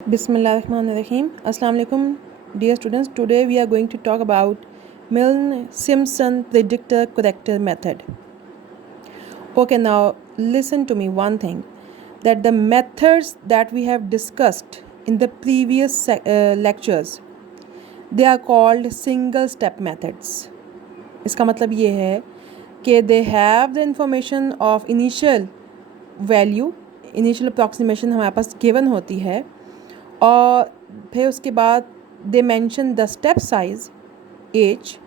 Bismillahirrahmanirrahim. Assalamu alaikum, dear students. Today we are going to talk about Milne-Simpson predictor corrector method. Okay, now listen to me one thing, that the methods that we have discussed in the previous lectures, they are called single step methods. इसका मतलब ये है कि they have the information of initial value, initial approximation हमारे पास given होती है, और फिर उसके बाद they mention the step size as.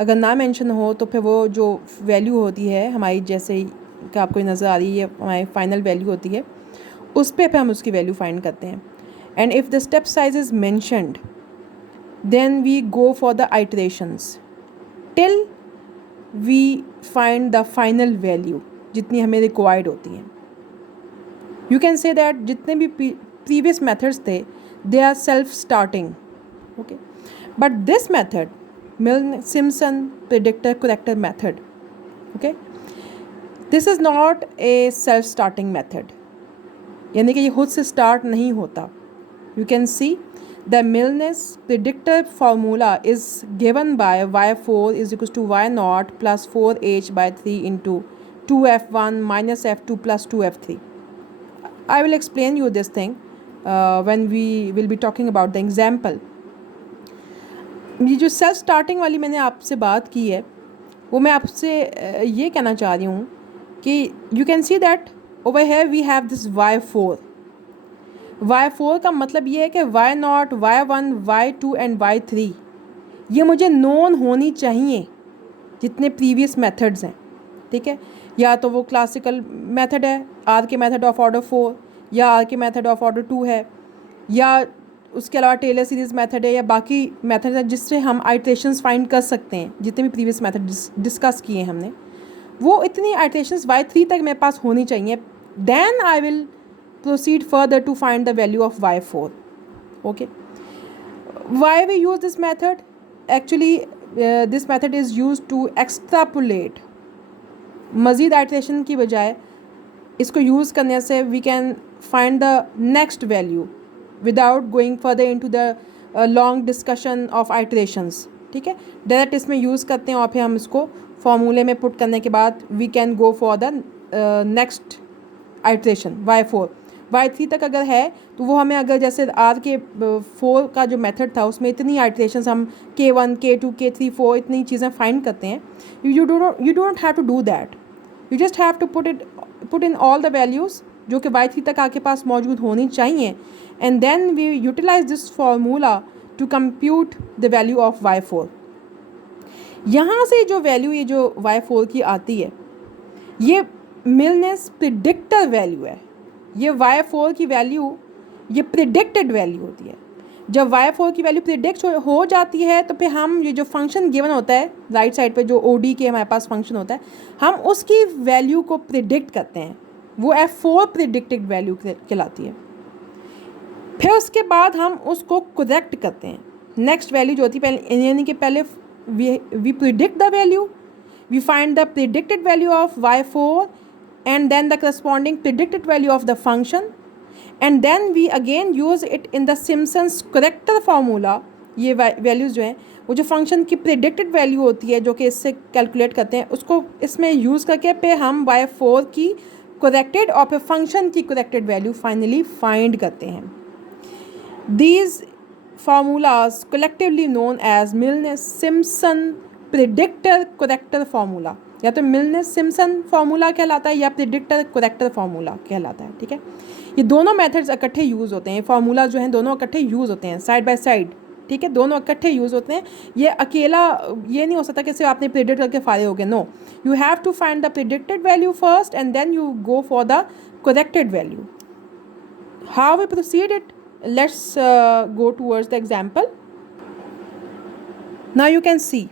अगर ना मेंशन हो तो फिर वो जो वैल्यू होती है हमारी, जैसे कि आपको नज़र आ रही है, हमारी फाइनल वैल्यू होती है, उस पर फिर हम उसकी वैल्यू फाइंड करते हैं। And if the step size is mentioned then we go for the iterations till we find the final value जितनी हमें रिक्वायर्ड होती हैं। यू कैन से दैट जितने भी previous methods they are self-starting, okay, but this method, Milne-Simpson predictor corrector method, okay, this is not a self-starting method, यानी कि ये खुद से start नहीं होता। You can see the Milne's predictor formula is given by y4 is equals to y0 plus 4h by 3 into 2f1 minus f2 plus 2f3. I will explain you this thing when we will be talking about the example. ये जो self starting वाली मैंने आपसे बात की है, वो मैं आपसे ये कहना चाह रही हूँ कि you can see that over here we have this y4 का मतलब ये है कि y0 y1 y2 and y3 ये मुझे नोन होनी चाहिए जितने प्रीवियस मेथड्स हैं, ठीक है। या तो वो क्लासिकल मेथड है, आर के मेथड ऑफ ऑर्डर 4, या आर के मेथड ऑफ ऑर्डर 2 है, या उसके अलावा टेलर सीरीज़ मेथड है, या बाकी मेथड है जिससे हम आइट्रेशंस फाइंड कर सकते हैं। जितने भी प्रीवियस मेथड डिस्कस किए हमने, वो इतनी आइट्रेशंस y3 तक मेरे पास होनी चाहिए। Then I will proceed further to find the value of y4, okay. Why we use this method? Actually this method is use to extrapolate. मज़ीद आइट्रेशन की बजाय इसको यूज़ करने से we can find the next value without going further into the long discussion of iterations, ठीक है। Direct इसमें use करते हैं और फिर हम इसको फॉर्मूले में पुट करने के बाद we can go for the next iteration y4। y3 तक अगर है तो वो हमें, अगर जैसे आर के 4 का जो मेथड था उसमें इतनी आइट्रेशंस हम k1 k2 k3 4 इतनी चीज़ें फाइंड करते हैं। You don't have to do that, you just have to put in all the values जो कि y3 तक आपके पास मौजूद होनी चाहिए, and then we utilize this formula to compute the value of y4। यहाँ से जो वैल्यू ये जो y4 की आती है, ये मिलनेस प्रिडिक्टर वैल्यू है। ये y4 की वैल्यू ये प्रिडिक्टेड वैल्यू होती है। जब y4 की वैल्यू प्रिडिक्ट हो जाती है तो फिर हम ये जो फंक्शन गिवन होता है राइट साइड पे, जो OD के हमारे पास फंक्शन होता है, हम उसकी वैल्यू को प्रिडिक्ट करते हैं। वो f4 प्रिडिक्टेड वैल्यू कहलाती है। फिर उसके बाद हम उसको करेक्ट करते हैं। नेक्स्ट वैल्यू जो होती है पहले, यानी कि पहले we predict the value, we find the predicted value of y4 and then the corresponding predicted value of the function, and then we again use it in the Simpson's corrector formula। ये values जो हैं वो जो function की predicted value होती है जो कि इससे कैलकुलेट करते हैं, उसको इसमें यूज़ करके पे हम y4 की करेक्टेड और फिर फंक्शन की करेक्टेड वैल्यू फाइनली फाइंड करते हैं। These formulas collectively known as Milne-Simpson predictor corrector formula, या तो मिलने-सिम्पसन फार्मूला कहलाता है या प्रिडिक्टर करेक्टर फार्मूला कहलाता है, ठीक है। ये दोनों मेथड्स इकट्ठे यूज़ होते हैं, फार्मूला जो हैं दोनों इकट्ठे यूज़ होते हैं साइड बाय साइड, ठीक है, दोनों इकट्ठे यूज़ होते हैं। ये अकेला ये नहीं हो सकता कि सिर्फ आपने प्रिडिक्ट करके फारे हो गए। No, you have to find the predicted value first and then you go for the corrected value. How we proceed it? Let's go towards the example. Now you can see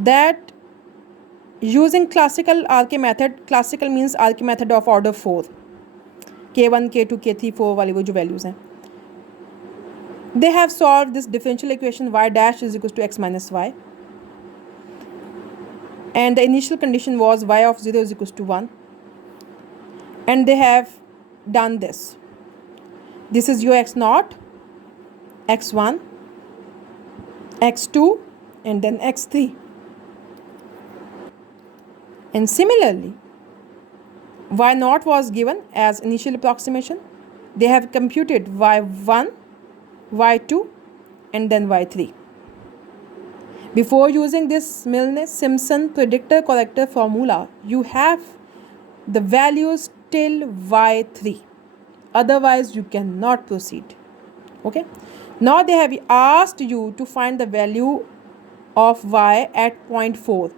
that using classical RK method, classical means RK method of order 4, k1 k2 k3 4 वाली वो जो values हैं, they have solved this differential equation y dash is equals to x minus y, and the initial condition was y of 0 is equals to 1, and they have done this. This is your x0, x1, x2 and then x3. And similarly, y0 was given as initial approximation. They have computed y1, y2 and then y3. Before using this Milne-Simpson predictor corrector formula, you have the values till y3. Otherwise, you cannot proceed. Okay. Now they have asked you to find the value of y at 0.4.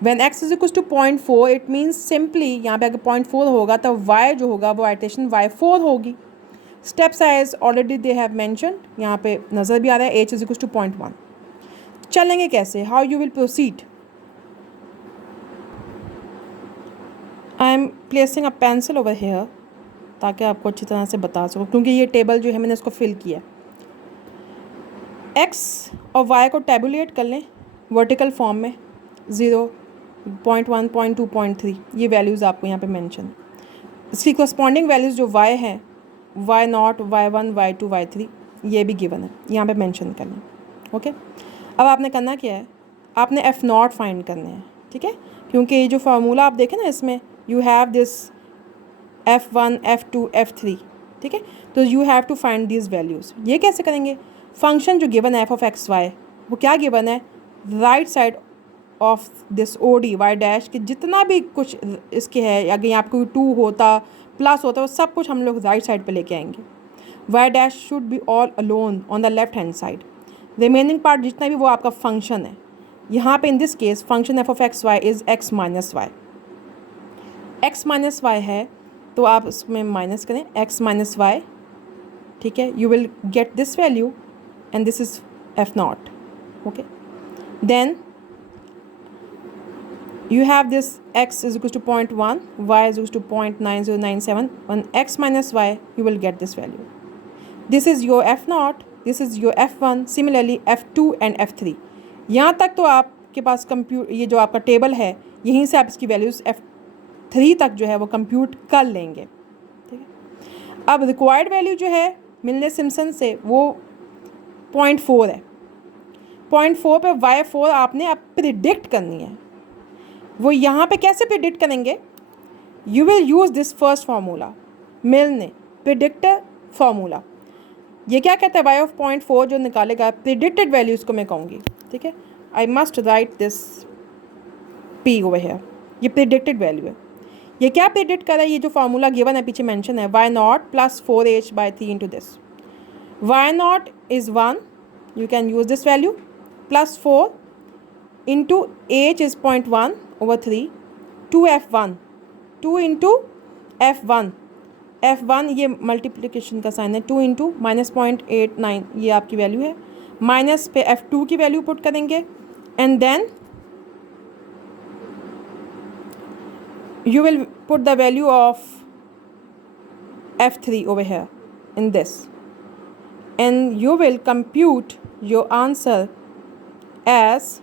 When x is equals to 0.4, it means simply यहाँ पे अगर 0.4 होगा तो y जो होगा वो iteration y4 होगी. Step size already they have mention, यहाँ पे नज़र भी आ रहा है. h is equals to 0.1. चलेंगे कैसे? How you will proceed? I am placing a pencil over here ताकि आपको अच्छी तरह से बता सकूँ, क्योंकि ये टेबल जो है मैंने इसको फिल किया. x और y को टेबुलेट कर लें वर्टिकल फॉर्म में. 0, 0.1, 0.2, 0.3 ये वैल्यूज़ आपको यहाँ पे मेंशन है. इसकी करस्पॉन्डिंग वैल्यूज़ जो y है, y0, y1, y2, y3 ये भी गिवन है, यहाँ पे मेंशन करना है. ओके. अब आपने करना क्या है? आपने f0 फाइंड करना है. ठीक है, क्योंकि ये जो फार्मूला आप देखें ना, इसमें you have this f1, f2, f3. ठीक है, तो you have to find this values. ये कैसे करेंगे? फंक्शन जो गिवन है f ऑफ एक्स वाई, वो क्या गिवन है? Right side of this O D Y dash के जितना भी कुछ इसके है, अगर यहाँ पे कोई 2 होता प्लस होता, वो सब कुछ हम लोग राइट साइड पे लेके आएंगे. Y dash should be all alone on the left hand side. Remaining part जितना भी वो आपका फंक्शन है. यहाँ पे in this case function F of X Y is X minus Y. X minus Y है तो आप उसमें माइनस करें एक्स माइनस वाई. ठीक है, you will get this value and this is f0. okay, then you have this x is equals to 0.1, y is equals to 0.9097. on x minus y you will get this value. This is your f0, this is your f1. similarly f2 and f3. यहाँ तक तो आपके पास ये जो आपका table है, यहीं से आप इसकी वैल्यूज़ f3 तक जो है वो कंप्यूट कर लेंगे. ठीक है, अब रिक्वायर्ड वैल्यू जो है मिलने सिम्पसन से वो 0.4 है. 0.4 पे y4 आपने अब प्रिडिक्ट करनी है. वो यहाँ पे कैसे प्रिडिक्ट करेंगे? You will use this first formula, मिलने प्रिडिक्टर फार्मूला. ये क्या कहता है? y ऑफ 0.4 जो निकालेगा प्रिडिक्टेड वैल्यूज़ को मैं कहूँगी. ठीक है, I must write this p over here. ये प्रिडिक्टेड वैल्यू है. ये क्या प्रिडिक्ट कर रहा है? ये जो फार्मूला गिवन है पीछे मेंशन है, y0 plus 4h/3 into this. y0 is 1, you can use this value, plus 4 into h is 0.1 over 3, 2f1, 2 into f1. f1 ये मल्टीप्लिकेशन का साइन है, 2 इंटू -0.89 ये आपकी वैल्यू है. माइनस पे f2 की वैल्यू पुट करेंगे and then you will put the value of f3 over here in this, and you will compute your answer as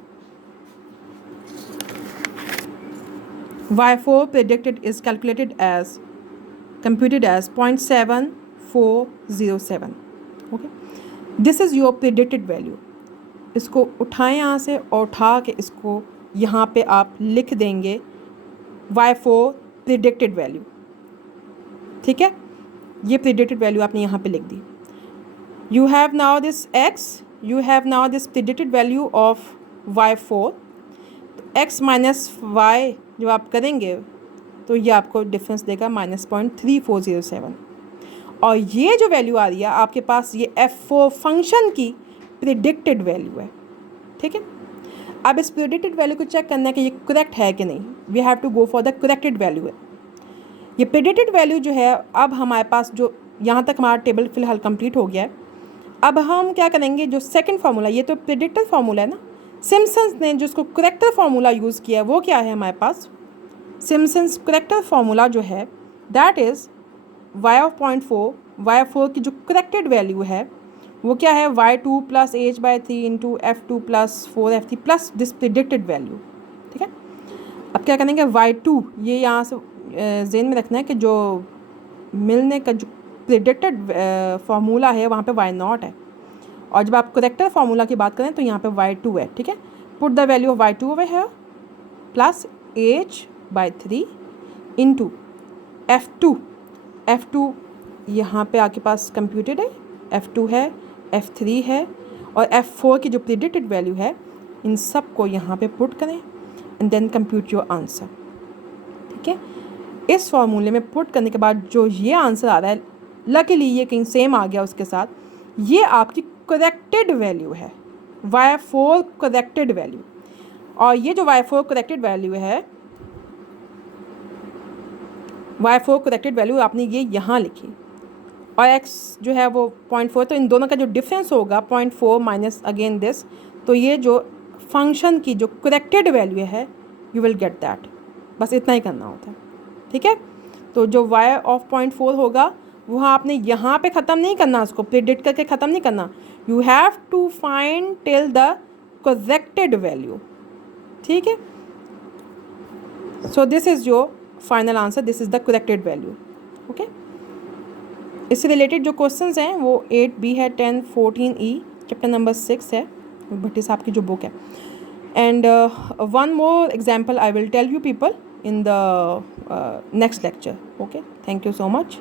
y4 predicted is calculated as computed as 0.7407. okay, this is your predicted value. इसको उठाएं यहाँ से और उठा के इसको यहाँ पे आप लिख देंगे y4 predicted value. ठीक है, ये predicted value आपने यहाँ पे लिख दी. You have now this x, you have now this predicted value of y4. x minus y जो आप करेंगे तो ये आपको डिफरेंस देगा -0.3407. और ये जो वैल्यू आ रही है आपके पास, ये f4 फंक्शन की प्रिडिक्टेड वैल्यू है. ठीक है, अब इस प्रिडिक्टेड वैल्यू को चेक करना है कि ये करेक्ट है कि नहीं. We have to go for the corrected value है. ये प्रिडिक्टेड वैल्यू जो है, अब हमारे पास जो यहाँ तक हमारा टेबल फिलहाल कंप्लीट हो गया है. अब हम क्या करेंगे, जो सेकंड फार्मूला, ये तो प्रिडिक्टर फार्मूला है ना, सिम्पसन्स ने जो उसको करेक्टर फार्मूला यूज़ किया है वो क्या है हमारे पास? सिम्पसन्स करेक्टर फार्मूला जो है that is y of 0.4, y4 की जो करेक्टेड वैल्यू है वो क्या है? y2 plus h/3 into f2 plus 4f3 plus this predicted value. ठीक है, अब क्या करेंगे? y2 ये यहाँ से जेन में रखना है कि जो मिलने का जो प्रेडिक्टेड फार्मूला है वहाँ पे y0 है, और जब आप करेक्टर फार्मूला की बात करें तो यहाँ पे y2 है, ठीक है। Put the value of y2 over है प्लस h/3 इंटू f2 यहाँ पे आपके पास कंप्यूटेड है, f2 है, f3 है और f4 की जो प्रेडिक्टेड वैल्यू है, इन सब को यहाँ पे पुट करें and then compute your answer, ठीक है। इस फॉर्मूले में पुट करने के बाद जो ये आंसर आ रहा है, लकीली ये कहीं सेम आ गया उसके साथ, ये आपकी करेक्टेड वैल्यू है, y4 करेक्टेड वैल्यू। और ये जो y4 करेक्टेड वैल्यू है, y4 करेक्टेड वैल्यू आपने ये यहाँ लिखी, और x जो है वो 0.4, तो इन दोनों का जो डिफरेंस होगा 0.4 माइनस अगेन दिस, तो ये जो फंक्शन की जो करेक्टेड वैल्यू है यू विल गेट दैट, बस इतना ही करना होता है, ठीक है। तो जो y ऑफ 0.4 होगा वह आपने यहाँ पे ख़त्म नहीं करना, उसको प्रेडिक्ट करके ख़त्म नहीं करना, you have to find till the corrected value, ठीक है। So this is your final answer, this is the corrected value, okay. इससे रिलेटेड जो क्वेश्चंस हैं वो 8B है, 10, 14E, चैप्टर नंबर 6 है, भट्टी साहब की जो बुक है। And one more example I will tell you people in the next lecture. Okay, thank you so much.